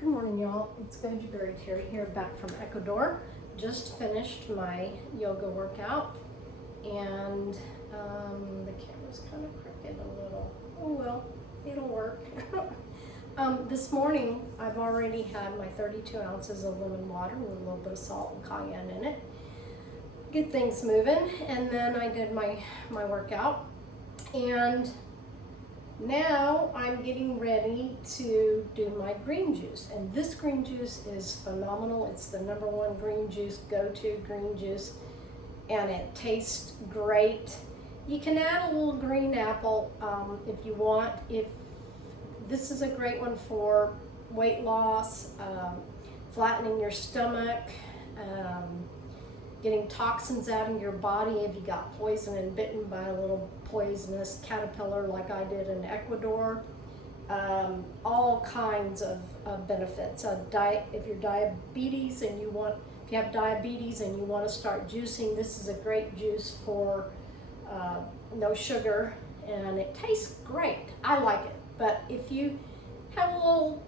Good morning, y'all. It's Gojiberry Terri here, back from Ecuador. Just finished my yoga workout, and the camera's kind of crooked a little. Oh well, it'll work. This morning, I've already had my 32 ounces of lemon water with a little bit of salt and cayenne in it. Get things moving, and then I did my workout, and now I'm getting ready to do my green juice, and this green juice is phenomenal. It's the #1 green juice, go-to green juice, and it tastes great. You can add a little green apple if you want. This is a great one for weight loss, flattening your stomach, getting toxins out of your body if you got poisoned and bitten by a little poisonous caterpillar like I did in Ecuador. All kinds of benefits. If you have diabetes and you want to start juicing, this is a great juice for no sugar, and it tastes great. I like it. But if you have a little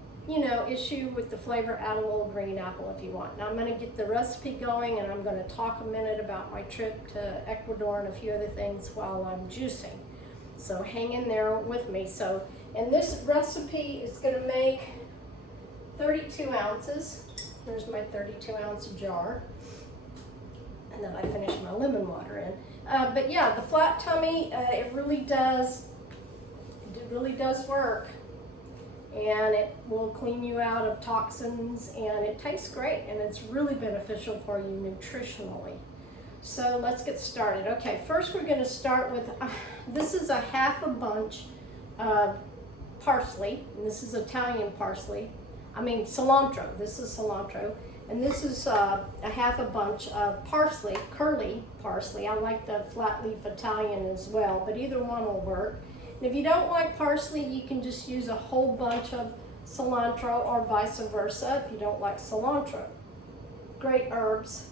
issue with the flavor, add a little green apple if you want. Now I'm going to get the recipe going, and I'm going to talk a minute about my trip to Ecuador and a few other things while I'm juicing. So hang in there with me. So, and this recipe is going to make 32 ounces. There's my 32 ounce jar. And then I finished my lemon water in. But yeah, the flat tummy, it really does work. And it will clean you out of toxins, and it tastes great, and it's really beneficial for you nutritionally. So let's get started. Okay, first we're going to start with, this is a half a bunch of parsley, and this is Italian parsley. Cilantro. This is cilantro. And this is a half a bunch of parsley, curly parsley. I like the flat leaf Italian as well, but either one will work. And if you don't like parsley, you can just use a whole bunch of cilantro, or vice versa if you don't like cilantro. Great herbs.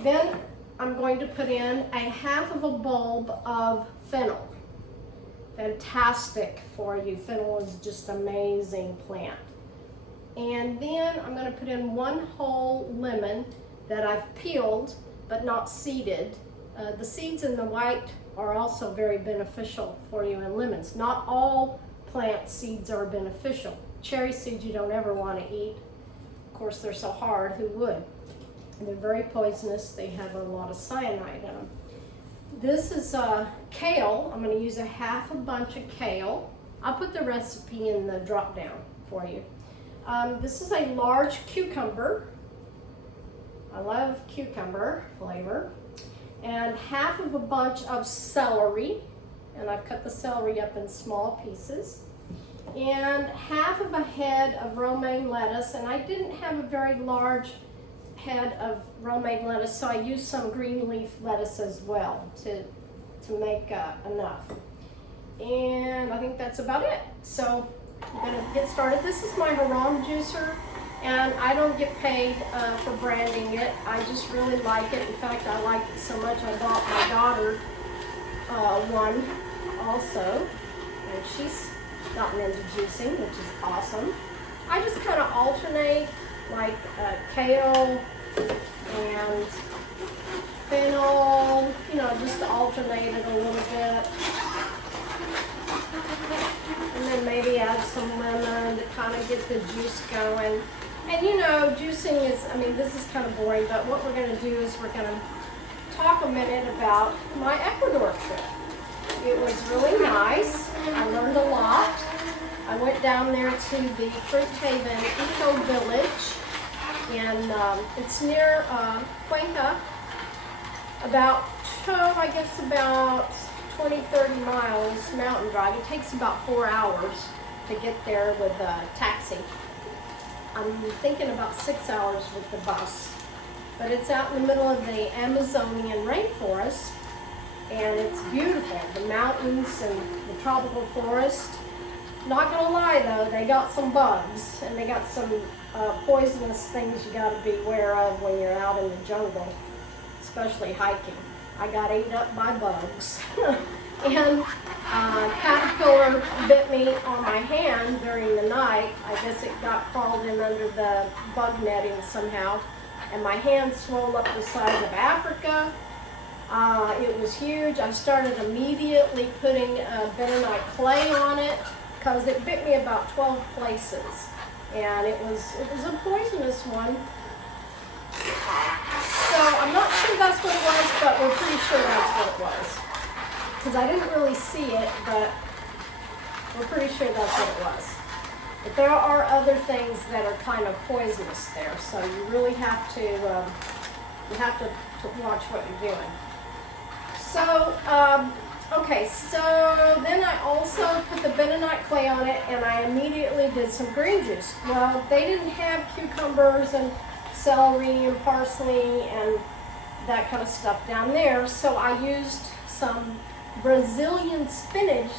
Then I'm going to put in a half of a bulb of fennel. Fantastic for you. Fennel is just an amazing plant. And then I'm going to put in 1 whole lemon that I've peeled but not seeded. The seeds in the white are also very beneficial for you in lemons. Not all plant seeds are beneficial. Cherry seeds you don't ever want to eat. Of course, they're so hard, who would? And they're very poisonous. They have a lot of cyanide in them. This is kale. I'm going to use a half a bunch of kale. I'll put the recipe in the drop down for you. This is a large cucumber. I love cucumber flavor. And half of a bunch of celery, and I've cut the celery up in small pieces, and half of a head of romaine lettuce, and I didn't have a very large head of romaine lettuce, so I used some green leaf lettuce as well to make enough. And I think that's about it. So I'm going to get started. This is my haram juicer. And I don't get paid for branding it. I just really like it. In fact, I like it so much I bought my daughter one also. And she's gotten into juicing, which is awesome. I just kind of alternate like kale and fennel, just to alternate it a little bit. And then maybe add some lemon to kind of get the juice going. And juicing is, this is kind of boring, but what we're going to do is we're going to talk a minute about my Ecuador trip. It was really nice. I learned a lot. I went down there to the Fruit Haven Eco Village, and it's near Cuenca, about 20-30 miles mountain drive. It takes about 4 hours to get there with a taxi. I'm thinking about 6 hours with the bus, but it's out in the middle of the Amazonian rainforest, and it's beautiful. The mountains and the tropical forest. Not gonna lie though, they got some bugs, and they got some poisonous things you gotta be aware of when you're out in the jungle, especially hiking. I got ate up by bugs. And caterpillar bit me on my hand during the night. I guess it got crawled in under the bug netting somehow. And my hand swelled up the size of Africa. It was huge. I started immediately putting bentonite clay on it because it bit me about 12 places. And it was a poisonous one. So I'm not sure that's what it was, but we're pretty sure that's what it was. Because I didn't really see it, but we're pretty sure that's what it was. But there are other things that are kind of poisonous there, so you really have to watch what you're doing. So, okay, so then I also put the bentonite clay on it, and I immediately did some green juice. Well, they didn't have cucumbers and celery and parsley and that kind of stuff down there, so I used some Brazilian spinach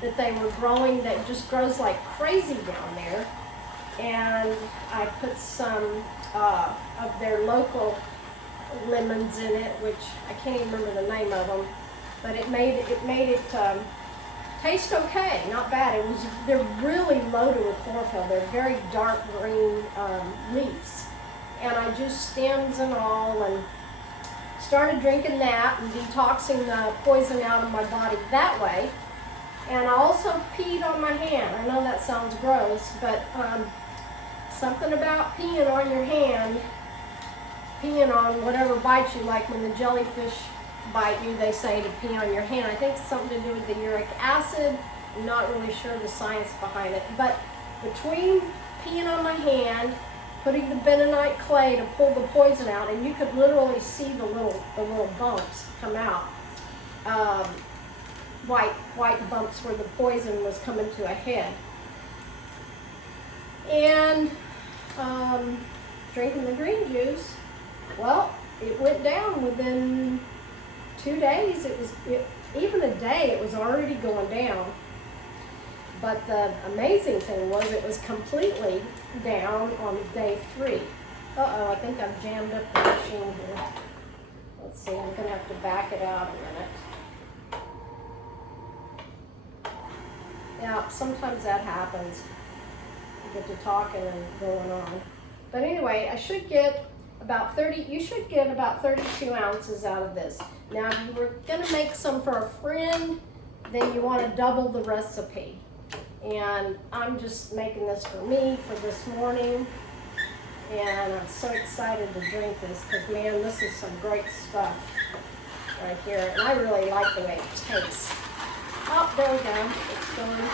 that they were growing that just grows like crazy down there, and I put some of their local lemons in it, which I can't even remember the name of them, but it made it taste okay, not bad. They're really loaded with chlorophyll. They're very dark green leaves, and I juiced stems and all, and started drinking that and detoxing the poison out of my body that way. And I also peed on my hand. I know that sounds gross, but something about peeing on your hand, peeing on whatever bites you, like when the jellyfish bite you, they say to pee on your hand. I think it's something to do with the uric acid. I'm not really sure the science behind it. But between peeing on my hand, putting the bentonite clay to pull the poison out, and you could literally see the little bumps come out. White bumps where the poison was coming to a head. And drinking the green juice, well, it went down within 2 days. Even a day, it was already going down. But the amazing thing was it was completely down on day 3. Uh-oh, I think I've jammed up the machine here. Let's see, I'm gonna have to back it out a minute. Yeah, sometimes that happens. You get to talking and going on. But anyway, I should get about 30, you should get about 32 ounces out of this. Now, if you were gonna make some for a friend, then you wanna double the recipe. And I'm just making this for me for this morning. And I'm so excited to drink this because, man, this is some great stuff right here. And I really like the way it tastes. Oh, there we go. It's going.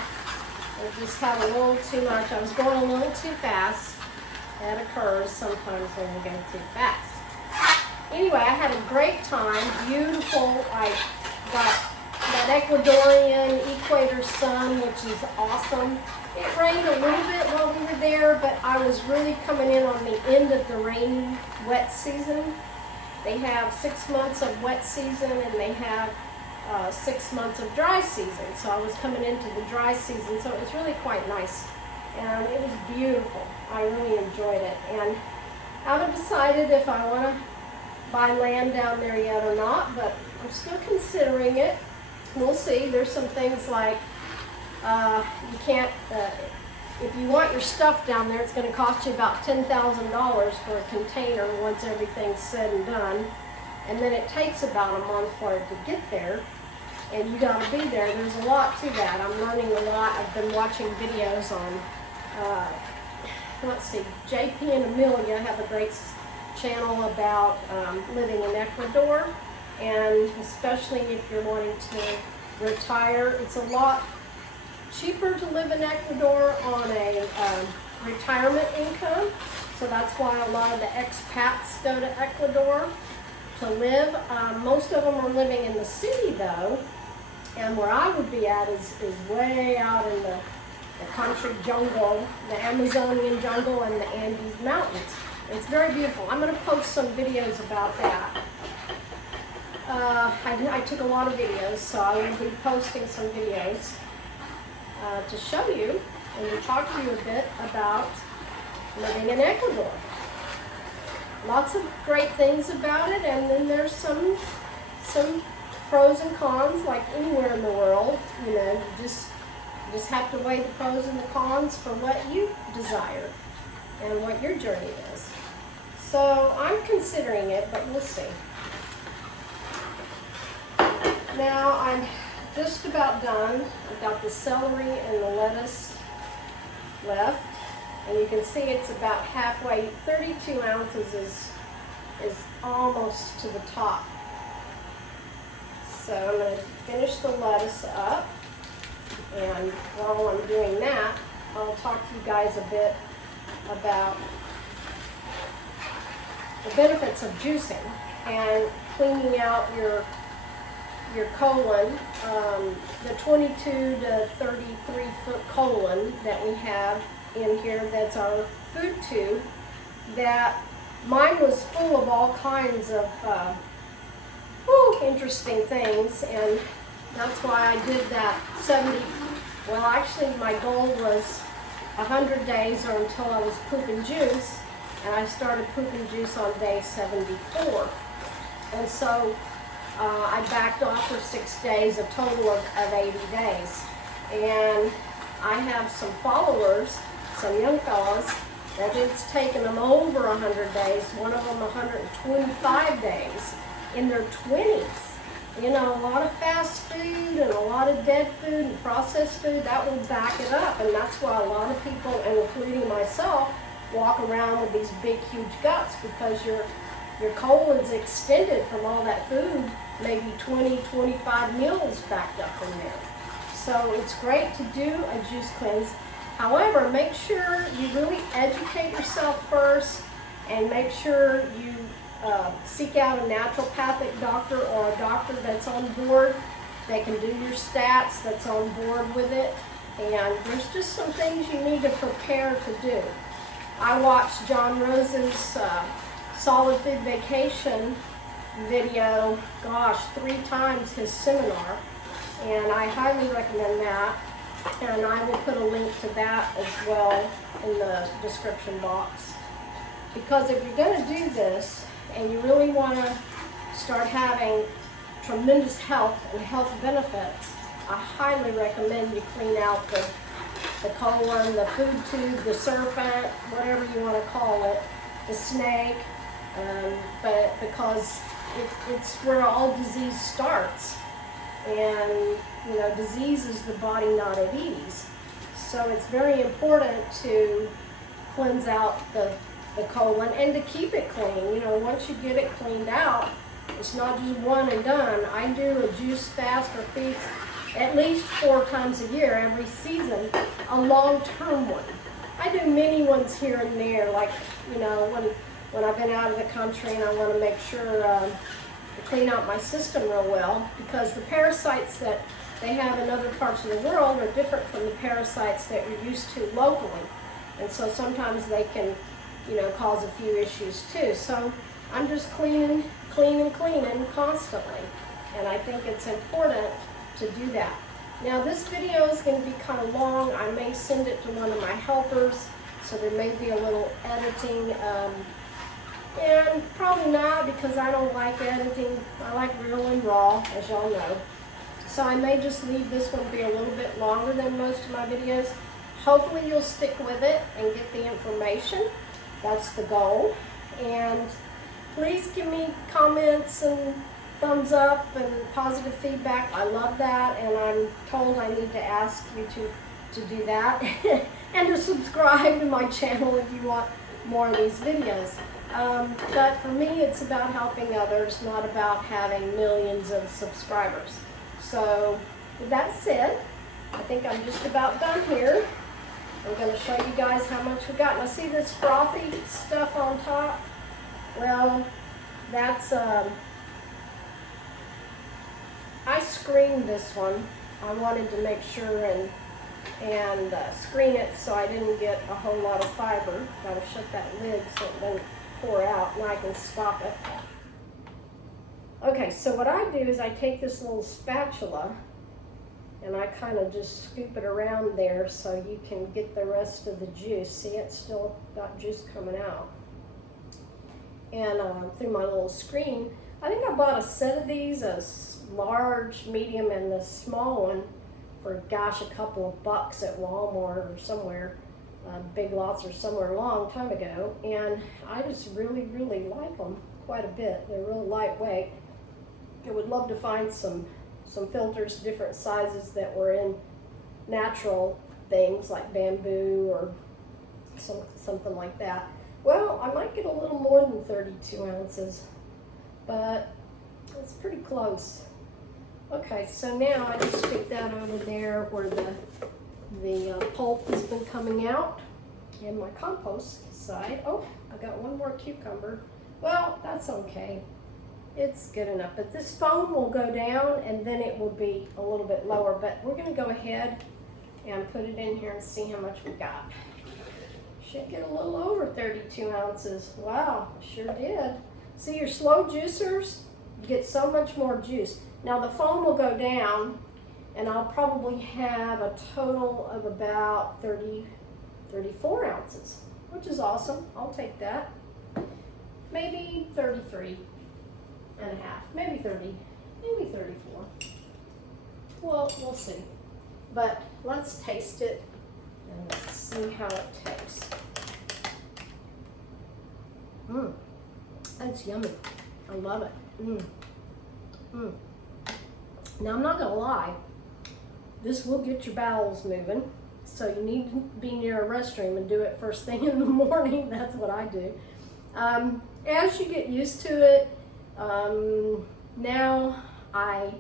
I just had a little too much. I was going a little too fast. That occurs sometimes when you go too fast. Anyway, I had a great time. Beautiful. I got that Ecuadorian equator sun, which is awesome. It rained a little bit while we were there, but I was really coming in on the end of the rainy, wet season. They have 6 months of wet season, and they have 6 months of dry season. So I was coming into the dry season, so it was really quite nice. And it was beautiful. I really enjoyed it. And I haven't decided if I want to buy land down there yet or not, but I'm still considering it. We'll see. There's some things like you can't, if you want your stuff down there, it's going to cost you about $10,000 for a container once everything's said and done. And then it takes about a month for it to get there. And you got to be there. There's a lot to that. I'm learning a lot. I've been watching videos on, let's see, JP and Amelia have a great channel about living in Ecuador. And especially if you're wanting to retire, it's a lot cheaper to live in Ecuador on a retirement income. So that's why a lot of the expats go to Ecuador to live. Most of them are living in the city though. And where I would be at is way out in the country jungle, the Amazonian jungle and the Andes Mountains. It's very beautiful. I'm going to post some videos about that. I took a lot of videos, so I will be posting some videos to show you and to talk to you a bit about living in Ecuador. Lots of great things about it, and then there's some pros and cons like anywhere in the world. You know, you just have to weigh the pros and the cons for what you desire and what your journey is. So I'm considering it, but we'll see. Now I'm just about done. I've got the celery and the lettuce left. And you can see it's about halfway. 32 ounces is almost to the top. So I'm going to finish the lettuce up. And while I'm doing that, I'll talk to you guys a bit about the benefits of juicing and cleaning out your colon, the 22 to 33 foot colon that we have in here, that's our food tube, that mine was full of all kinds of interesting things, and that's why I did that 70, well actually my goal was 100 days or until I was pooping juice, and I started pooping juice on day 74. And so I backed off for 6 days, a total of 80 days. And I have some followers, some young fellas, that it's taken them over 100 days, one of them 125 days, in their 20s. You know, a lot of fast food and a lot of dead food and processed food, that will back it up. And that's why a lot of people, and including myself, walk around with these big, huge guts, because your colon's extended from all that food, maybe 20, 25 meals backed up in there. So it's great to do a juice cleanse. However, make sure you really educate yourself first, and make sure you seek out a naturopathic doctor or a doctor that's on board. They can do your stats, that's on board with it. And there's just some things you need to prepare to do. I watched Jon Rose's Solid Food Vacation video, gosh, 3 times his seminar, and I highly recommend that, and I will put a link to that as well in the description box. Because if you're going to do this and you really want to start having tremendous health and health benefits, I highly recommend you clean out the colon, the food tube, the serpent, whatever you want to call it, the snake, but because it's where all disease starts. And, you know, disease is the body not at ease. So it's very important to cleanse out the colon and to keep it clean. You know, once you get it cleaned out, it's not just one and done. I do a juice fast or feast at least 4 times a year, every season, a long-term one. I do mini ones here and there, like, you know, when I've been out of the country and I want to make sure to clean out my system real well, because the parasites that they have in other parts of the world are different from the parasites that you're used to locally. And so sometimes they can, you know, cause a few issues too. So I'm just cleaning constantly. And I think it's important to do that. Now this video is going to be kind of long. I may send it to one of my helpers, so there may be a little editing, and probably not, because I don't like editing. I like real and raw, as y'all know. So I may just leave this one be a little bit longer than most of my videos. Hopefully you'll stick with it and get the information. That's the goal. And please give me comments and thumbs up and positive feedback. I love that, and I'm told I need to ask you to do that and to subscribe to my channel if you want more of these videos. But for me, it's about helping others, not about having millions of subscribers. So with that said, I think I'm just about done here. I'm going to show you guys how much we got. Now see this frothy stuff on top? Well, that's I screened this one. I wanted to make sure and screen it so I didn't get a whole lot of fiber. Got to shut that lid so it doesn't pour out, and I can stop it. Okay, so what I do is I take this little spatula and I kind of just scoop it around there so you can get the rest of the juice. See, it's still got juice coming out. And through my little screen, I think I bought a set of these, large, medium, and the small one for, gosh, a couple of bucks at Walmart or somewhere, Big Lots or somewhere a long time ago. And I just really, really like them quite a bit. They're real lightweight. I would love to find some filters, different sizes that were in natural things like bamboo or something like that. Well, I might get a little more than 32 ounces, but it's pretty close. Okay, so now I just stick that over there where the pulp has been coming out in my compost side. Oh, I got one more cucumber. Well, that's okay. It's good enough, but this foam will go down and then it will be a little bit lower, but we're gonna go ahead and put it in here and see how much we got. Should get a little over 32 ounces. Wow, sure did. See, your slow juicers, you get so much more juice. Now the foam will go down and I'll probably have a total of about 34 ounces, which is awesome. I'll take that. Maybe 33 and a half, maybe 30, maybe 34. Well, we'll see. But let's taste it and let's see how it tastes. That's yummy. I love it. Now I'm not gonna lie, this will get your bowels moving, so you need to be near a restroom and do it first thing in the morning. That's what I do. As you get used to it, now I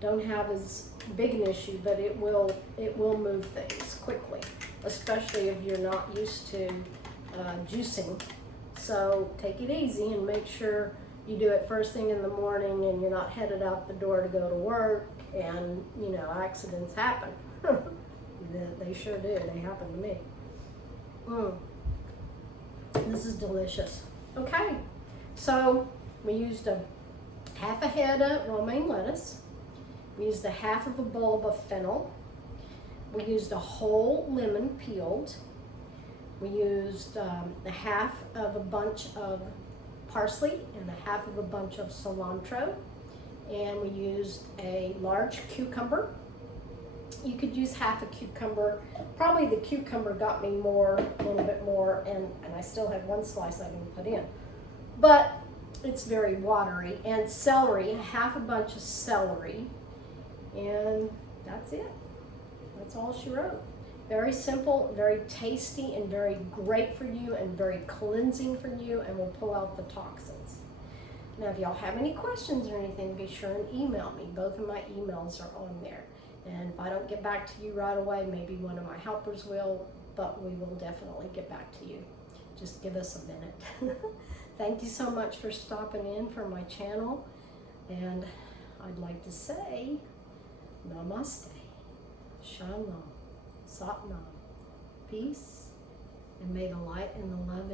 don't have as big an issue, but it will move things quickly, especially if you're not used to juicing. So take it easy and make sure you do it first thing in the morning and you're not headed out the door to go to work and, you know, accidents happen. They sure do. They happen to me. This is delicious. Okay, so we used half a head of romaine lettuce. We used a half of a bulb of fennel. We used a whole lemon peeled. We used a half of a bunch of parsley and a half of a bunch of cilantro. And we used a large cucumber. You could use half a cucumber. Probably the cucumber got me more, a little bit more, and I still had one slice I didn't put in. But it's very watery. And celery, half a bunch of celery. And that's it. That's all she wrote. Very simple, very tasty, and very great for you, and very cleansing for you, and will pull out the toxins. Now, if y'all have any questions or anything, be sure and email me. Both of my emails are on there. And if I don't get back to you right away, maybe one of my helpers will, but we will definitely get back to you. Just give us a minute. Thank you so much for stopping in for my channel. And I'd like to say, namaste, shalom, satnam, peace, and may the light and the love